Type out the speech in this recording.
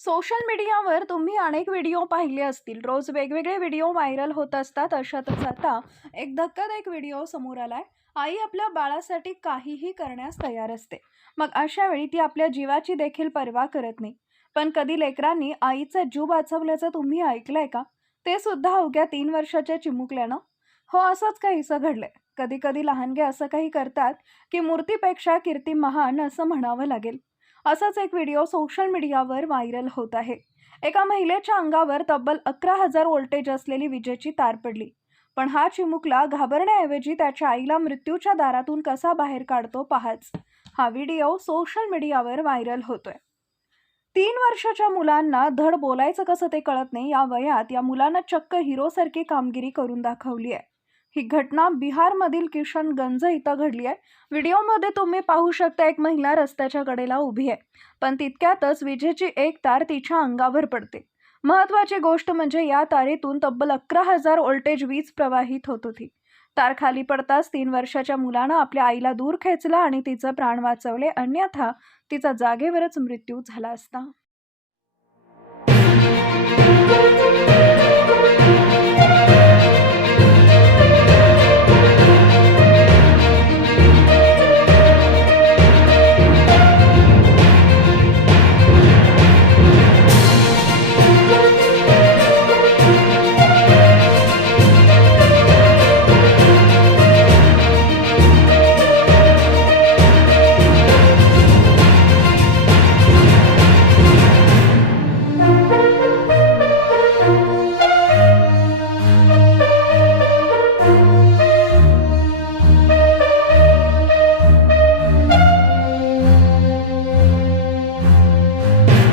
Social मीडियावर तुम्ही अनेक व्हिडिओ पाहिले असतील. रोज वेगवेगळे व्हिडिओ व्हायरल होत असतात. अशातच आता एक धक्कादायक व्हिडिओ समोर आलाय. आई आपल्या बाळासाठी काहीही करण्यास तयार असते. मग अशा वेळी ती आपल्या जीवाची देखील पर्वा करत नाही. पण कधी लेकरांनी आईचा जीव वाचवल्याचं तुम्ही ऐकलंय का? ते सुद्धा अवघ्या तीन वर्षाच्या चिमुकल्यानं? हो असंच काहीसं घडलंय. कधी कधी लहानगे असं काही करतात की मूर्तीपेक्षा कीर्ती महान असं म्हणावं लागेल. असाच एक व्हिडिओ सोशल मीडियावर व्हायरल होत आहे. एका महिलेच्या अंगावर तब्बल अकरा हजार व्होल्टेज असलेली विजेची तार पडली. पण हा चिमुकला घाबरण्याऐवजी त्याच्या आईला मृत्यूच्या दारातून कसा बाहेर काढतो पहाच. हा व्हिडिओ सोशल मीडियावर व्हायरल होतोय. तीन वर्षाच्या मुलांना धड बोलायचं कसं ते कळत नाही या वयात या मुलांना चक्क हिरोसारखी कामगिरी करून दाखवली आहे ही घटना बिहारमधील किशनगंज इथं घडली आहे. व्हिडिओमध्ये तुम्ही पाहू शकता एक महिला रस्त्याच्या कडेला उभी आहे. पण तितक्यातच विजेची एक तार तिच्या अंगावर पडते. महत्वाची गोष्ट म्हणजे या तारेतून तब्बल अकरा हजार व्होल्टेज वीज प्रवाहित होत होती. तार खाली पडताच तीन वर्षाच्या मुलानं आपल्या आईला दूर खेचला आणि तिचं प्राण वाचवले. अन्यथा तिचा जागेवरच मृत्यू झाला असता.